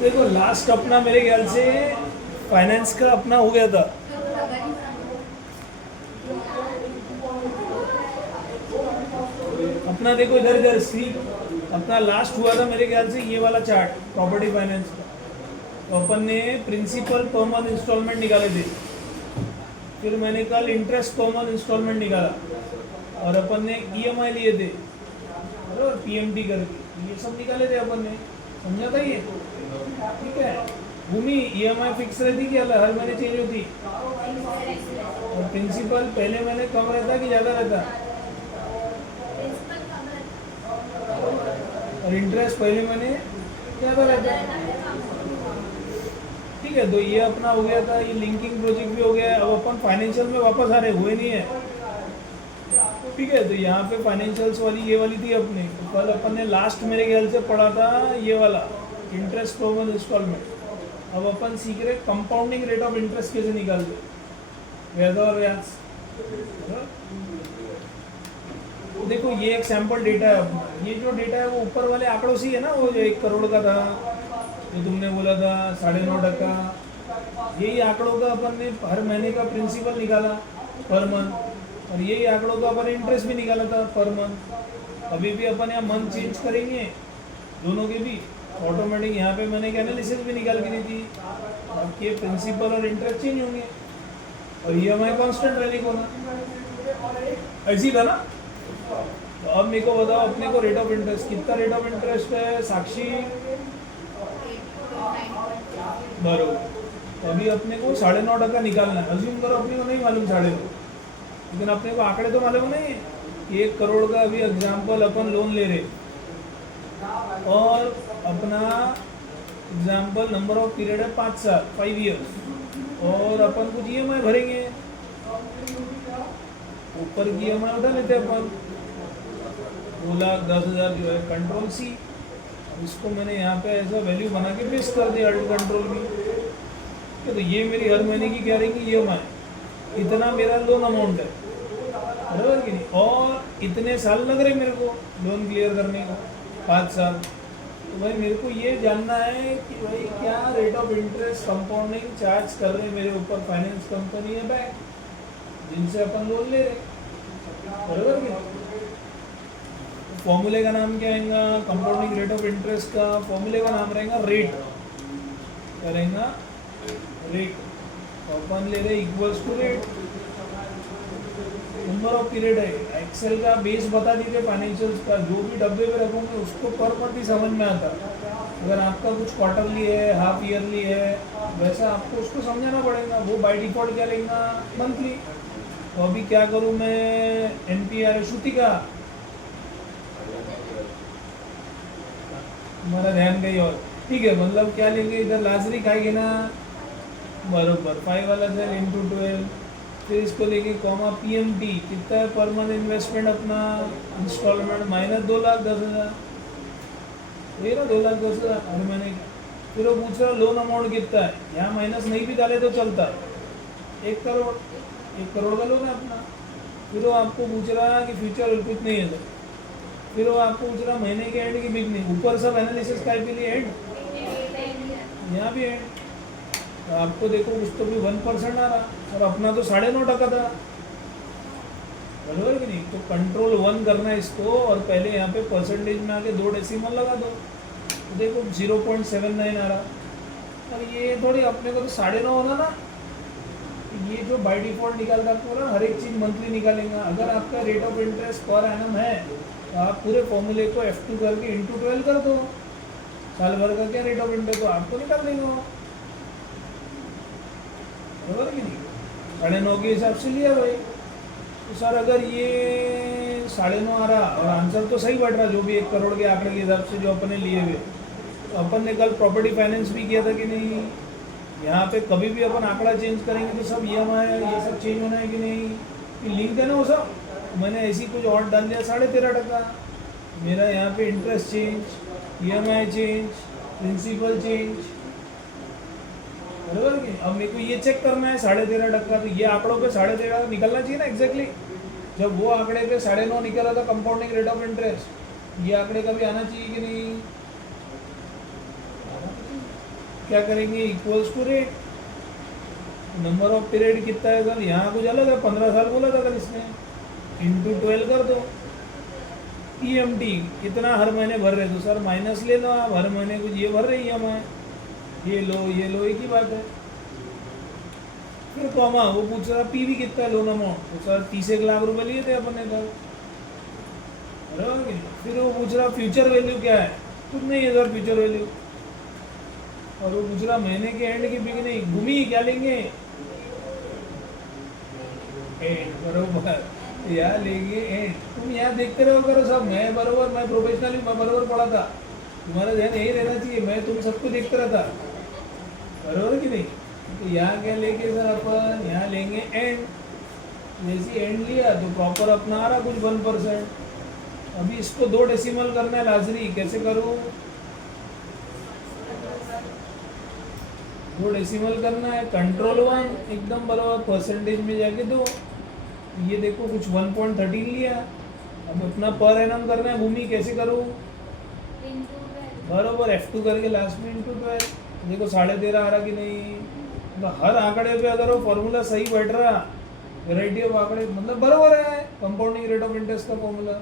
देखो लास्ट अपना मेरे ख्याल से फाइनेंस का अपना हो गया था। अपना देखो इधर इधर सी अपना लास्ट हुआ था मेरे ख्याल से ये वाला चार्ट प्रॉपर्टी फाइनेंस का। तो अपन ने प्रिंसिपल पर मंथ इंस्टॉलमेंट निकाले थे, फिर मैंने कल इंटरेस्ट पर मंथ इंस्टॉलमेंट निकाला और अपन ने ईएमआई लिए थे बराबर पीएमटी करके, ये सब निकाले थे अपन ने, समझा था ये? ठीक है। भूमि ईएमआई फिक्स रहती कि अलग हर महीने चेंज होती? और प्रिंसिपल पहले महीने कम रहता कि ज़्यादा रहता? और इंटरेस्ट पहले महीने ज़्यादा रहता है। ठीक है, तो ये अपना हो गया था, ये लिंकिंग प्रोजेक्ट भी हो गया है। अब अपन फाइनेंशियल में वापस आ रहे, हुए नहीं है। ठीक है, तो यहाँ पे फाइनेंशियल्स वाली ये वाली थी अपनी, तो कल अपन ने लास्ट मेरे ख्याल से पढ़ा था ये वाला इंटरेस्ट पर मंथ इंस्टॉलमेंट। अब अपन सीख रहे कंपाउंडिंग रेट ऑफ इंटरेस्ट कैसे निकालते, व्याज और व्याज। देखो ये एक सैंपल डेटा है अपना, ये जो डेटा है वो ऊपर वाले आंकड़ों से ही है ना, वो जो 1 करोड़ का था जो तुमने बोला था 9.5%, यही आंकड़ों का अपन ने हर महीने का प्रिंसिपल निकाला पर मंथ, और यही आंकड़ों का अपन इंटरेस्ट भी निकाला था पर मंथ। अभी भी अपन यहाँ मंथ चेंज करेंगे दोनों के भी, ऑटोमेटिक यहाँ पे मैंने एक एनालिसिस भी निकाल के दी थी, आपके प्रिंसिपल और इंटरेस्ट चेंज होंगे और ये हमारे कांस्टेंट रहने को ना, ऐसी था ना। तो अब मेरे को बताओ अपने को रेट ऑफ इंटरेस्ट कितना, रेट ऑफ इंटरेस्ट है साक्षी बरोबर। तो अभी अपने को 9.5% निकालना है, अज्यूम करो अपने को नहीं मालूम 9.5, लेकिन अपने को आंकड़े तो मालूम नहीं है। 1 करोड़ का अभी एग्जाम्पल अपन लोन ले रहे, और अपना एग्जाम्पल नंबर ऑफ पीरियड है 5 साल 5 ईयर्स, और अपन कुछ ईएमआई भरेंगे, ऊपर की ईएमआई उठा लेते अपन 2,10,000 जो है कंट्रोल सी, इसको मैंने यहाँ पे ऐसा वैल्यू बना के पेस्ट कर दिया अल्ट कंट्रोल भी। तो ये मेरी हर महीने की क्या रहेगी ईएमआई, इतना मेरा लोन अमाउंट है बराबर कि नहीं, और इतने साल लग रहे मेरे को लोन क्लियर करने को 5 साल। तो भाई मेरे को ये जानना है कि भाई क्या rate of interest compounding charge कर रहे मेरे ऊपर फाइनेंस कंपनी या बैंक जिनसे अपन लोन ले रहे बराबर कि नहीं। फॉर्मूले का नाम क्या आएगा कंपाउंडिंग रेट ऑफ इंटरेस्ट का, फॉर्मूले का नाम रहेगा रेट, क्या रहेगा रेट, अपन ले रहे equals to rate, number of period है। एक्सेल का बेस बता दीजिए फाइनेंशियल्स का, जो भी डब्बे पे रखोगे उसको पर मंथ ही समझ में आता। अगर आपका कुछ क्वार्टरली है हाफ ईयरली है वैसा आपको उसको समझाना पड़ेगा, वो बाय डिफॉल्ट क्या लेगा मंथली। तो अभी क्या करूँ मैं, एनपीआर श्रुति का हमारा ध्यान कहीं और, ठीक है, मतलब क्या लेंगे इधर लाजरी खाएंगे ना बरोबर 5 वाला सेल इंटू 12, फिर इसको लेके कॉमा पीएमटी कितना है पर मंथ इन्वेस्टमेंट अपना इंस्टॉलमेंट माइनस 2,10,000, ये ना 2,10,000 हर महीने का। फिर वो पूछ रहा लोन अमाउंट कितना है, यहाँ माइनस नहीं भी डाले तो चलता, 1 करोड़, 1 करोड़ का लोन है अपना। फिर वो आपको पूछ रहा कि फ्यूचर कुछ नहीं है, फिर वो आपको पूछ रहा महीने के एंड की बिगनिंग, ऊपर सब एनालिसिस टाइप के लिए एंड, यहाँ भी एंड। तो आपको देखो कुछ तो भी 1% आ रहा, और अपना तो 9.5% था बराबर कि नहीं। तो कंट्रोल 1 करना है इसको, और पहले यहाँ पे परसेंटेज में आके 2 डेसिमल लगा दो, तो देखो 0.79 आ रहा। और ये थोड़ी अपने को तो 9.5 होना ना, ये जो बाय डिफॉल्ट निकालता आपको ना हर एक चीज़ मंथली निकालेगा। अगर आपका rate of interest per annum है तो आप पूरे फॉर्मूले को F2 करके इंटू 12 कर दो, साल भर का क्या रेट ऑफ इंटरेस्ट तो आपको निकाल देंगे बराबर कि नहीं। 9.5 के हिसाब से लिया भाई, तो सर अगर ये 9.5 आ रहा और आंसर तो सही बढ़ रहा जो भी 1 करोड़ के आंकड़े के हिसाब से जो अपन ने लिए हुए, तो अपन ने कल प्रॉपर्टी फाइनेंस भी किया था कि नहीं, यहाँ पे कभी भी अपन आंकड़ा चेंज करेंगे तो सब ईएमआई ये सब चेंज होना है कि नहीं, कि लिंक है ना वो सब। मैंने ऐसी कुछ और डाल दिया 13.5%, मेरा यहाँ पे interest change, EMI change, principal change बराबर कि। अब मेरे को ये चेक करना है 13.5%, तो ये आंकड़ों पे 13.5 निकलना चाहिए ना एग्जैक्टली। जब वो आंकड़े पे 9.5 निकल रहा था कंपाउंडिंग रेट ऑफ इंटरेस्ट, ये आंकड़े का भी आना चाहिए कि नहीं, क्या करेंगे, equals to rate, number of period कितना है सर, यहाँ कुछ अलग है, 15 साल बोला था सर इसने, इंटू 12 कर दो। ईएमटी कितना हर महीने भर रहे, तो सर माइनस ले लो आप, हर महीने कुछ ये भर रहे ईएमआई, ये लो, एक ही बात है। फिर कॉमा, वो पूछ रहा पीवी कितना है लोन अमाउंट, तो सर 30 लाख रुपए लिए थे अपन ने सर, बराबर कि नहीं। फिर वो पूछ रहा फ्यूचर वैल्यू क्या है, कुछ नहीं है सर फ्यूचर वैल्यू। और वो पूछ रहा महीने के एंड की बिगनिंग, घूमी क्या लेंगे, एंड, बरोबर यहाँ लेंगे एंड। तुम यहाँ देखते रहो करो सब, मैं बरोबर, मैं प्रोफेशनली मैं बरोबर पढ़ा था, तुम्हारा ध्यान यही रहना चाहिए, मैं तुम सबको देखते रहता, बरोबर कि नहीं। तो यहाँ क्या लेंगे सर अपन, यहाँ लेंगे एंड, जैसे एंड लिया तो प्रॉपर अपना आ रहा कुछ 1%। अभी इसको 2 डेसिमल करना है लाजरी, कैसे करूँ, 2 डेसिमल करना है, कंट्रोल 1 एकदम बराबर परसेंटेज में जाके दो, ये देखो कुछ 1.13 लिया। अब अपना पर एनम करना है भूमि, कैसे करूँ, बराबर F2 करके लास्ट में इंटू 12, देखो 13.5 आ रहा कि नहीं। तो हर आंकड़े पे अगर वो फॉर्मूला सही बैठ रहा, वेराइटी ऑफ आंकड़े मतलब बराबर है, कंपाउंडिंग रेट ऑफ इंटरेस्ट का फॉर्मूला,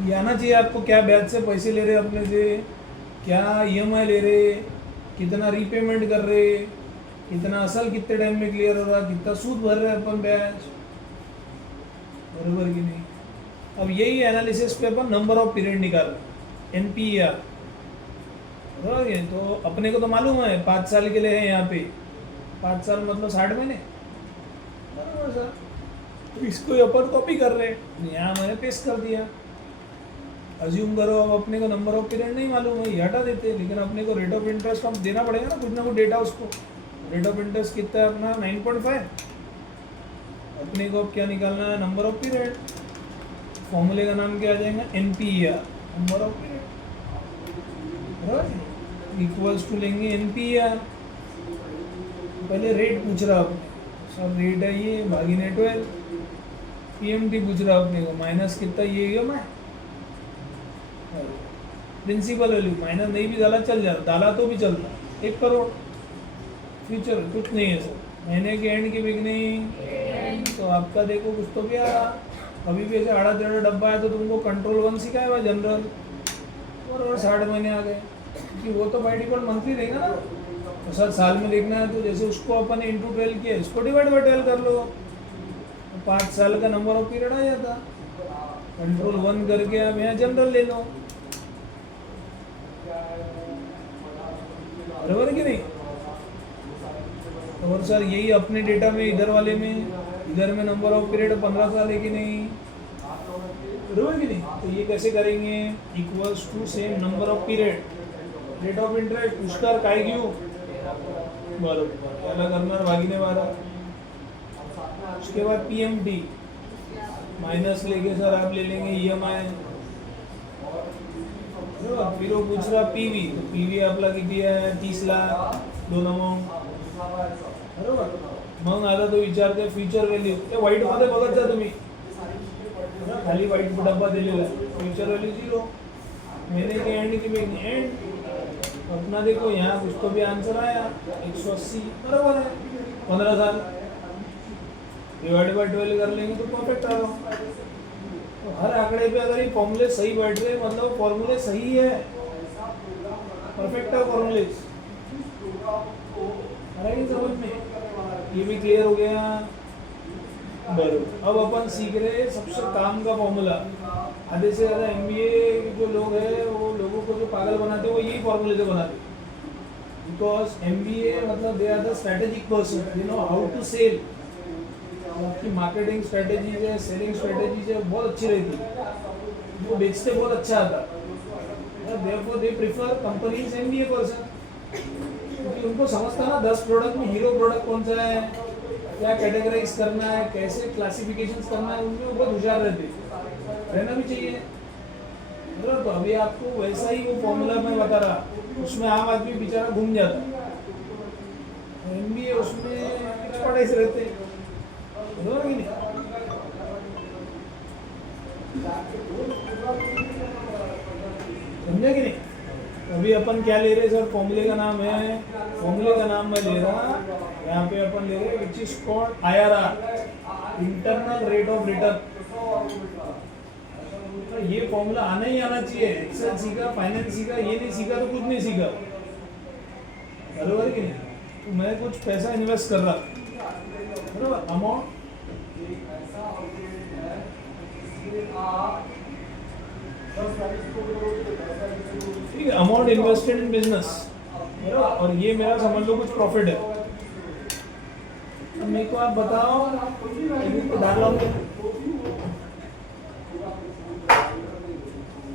ये आना चाहिए आपको, क्या ब्याज से पैसे ले रहे अपने से, क्या ईएमआई ले रहे, कितना रीपेमेंट कर रहे, कितना असल कितने टाइम में क्लियर हो रहा, कितना सूद भर रहे अपन ब्याज, बराबर कि नहीं। अब यही एनालिसिस पे अपन नंबर ऑफ पीरियड निकाल रहे, एनपीआर, बराबर है। तो अपने को तो मालूम है 5 साल के लिए है यहाँ पे, 5 साल मतलब 60 महीने, बराबर सर। तो इसको अपन कॉपी कर रहे हैं, यहाँ मैंने पेस्ट कर दिया। अज्यूम करो अब अपने को नंबर ऑफ पीरियड नहीं मालूम है, ये हटा देते, लेकिन अपने को रेट ऑफ इंटरेस्ट हम देना पड़ेगा ना कुछ डेटा उसको। रेट ऑफ इंटरेस्ट कितना है अपना 9.5, अपने को अब क्या निकालना है, नंबर ऑफ पीरियड। फॉर्मूले का नाम क्या आ जाएगा, NPR, number of period, equals to लेंगे एनपीआर। पहले रेट पूछ रहा अपने, सर रेट है ये भागीने 12, पीएमटी पूछ रहा अपने को, माइनस कितना ये ईएमआई, प्रिंसिपल वैल्यू माइनस नहीं भी डाला चल जाता, डाला तो भी चलता, 1 करोड़। फ्यूचर कुछ नहीं है सर, महीने के एंड की बिगनिंग, तो आपका देखो कुछ तो भी आ रहा, अभी भी ऐसे आड़ा टेढ़ा डब्बा है तो तुमको कंट्रोल 1 सिखाया हुआ जनरल, और 60 महीने आ गए, क्योंकि वो तो बाई डिफॉल्ट मंथली देगा ना। तो सर साल में देखना है तो जैसे उसको अपन इंटू 12 किया, इसको डिवाइड बाई 12 कर लो, तो 5 साल का नंबर ऑफ पीरियड आ जाता। कंट्रोल 1 करके आप यहाँ जनरल ले लो, बराबर कि नहीं। और सर यही अपने डेटा में इधर वाले में, इधर में नंबर ऑफ पीरियड 15 साल है कि नहीं, बराबर कि नहीं। तो ये कैसे करेंगे, equals to same number of period, rate of interest Pushkar काय क्यों, बरोबर त्याला करणार भागीने 12। उसके बाद पीएमटी माइनस लेके सर आप ले लेंगे ईएमआई, फिर वो पूछ रहा पीवी, तो पीवी आपला किती आहे 30 लाख लोन अमाउंट, बरोबर। मग आता तो विचारते फ्युचर व्हॅल्यू, ते व्हाईट मध्ये बघत जा तुम्ही, खाली व्हाईट डब्बा दिलेला आहे, फ्यूचर वैल्यू 0, महीने के एंड की बिगनिंग एंड, अपना देखो यहाँ कुछ तो भी आंसर आया 180, बराबर है, 15 साल डिवाइड बाई 12 कर लेंगे तो परफेक्ट आ रहा। तो हर आंकड़े पे अगर ये फॉर्मूले सही बैठ रहे मतलब फॉर्मूले सही है, परफेक्ट है फॉर्मूले, समझ में, ये भी क्लियर हो गया। बराबर, अब अपन सीख रहे सबसे काम का फॉर्मूला। आधे से ज़्यादा एमबीए जो लोग हैं वो लोगों को जो पागल बनाते हैं वो यही फॉर्मूले से बनाते हैं, बिकॉज एमबीए मतलब they are the strategic person, they know how to sell. आपकी मार्केटिंग स्ट्रेटेजीज है, सेलिंग स्ट्रेटेजीज है, बहुत अच्छी रहती है, वो बेचते बहुत अच्छा आता है। Therefore they prefer companies MBA person, क्योंकि उनको समझता ना 10 प्रोडक्ट में हीरो प्रोडक्ट कौन सा है, क्या कैटेगराइज करना है, कैसे क्लासिफिकेशंस करना है, उनमें बहुत होशियार रहना भी चाहिए। तो अभी आपको वैसा ही वो फॉर्मूला मैं बता रहा, उसमें आम आदमी बेचारा घूम जाता, एमबीए उसमें एक्सपर्टाइज रहते हैं, बराबर कि नहीं। समझे कि नहीं? अभी अपन क्या ले रहे सर, फॉर्मूले का नाम है, फॉर्मूले का नाम मैं ले रहा, यहाँ पे अपन ले रहे which is called IRR, internal rate of return. ये फॉर्मूला आना ही आना चाहिए। एक्सेल सीखा, फाइनेंस सीखा, ये नहीं सीखा तो कुछ नहीं सीखा, बरोबर कि नहीं? तो मैं कुछ पैसा इन्वेस्ट कर रहा, बरोबर, अमाउंट ठीक है, अमाउंट इन्वेस्टेड इन बिजनेस, और ये मेरा समझ लो कुछ प्रॉफिट है। अब मेरे को आप बताओ, डाल लो,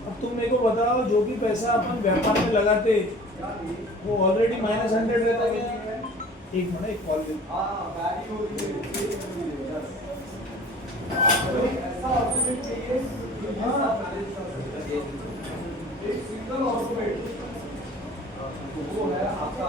अब तुम मेरे को बताओ, जो भी पैसा अपन व्यापार में लगाते वो ऑलरेडी -100 रहता है। एक मिनट, एक कॉल वो है आपका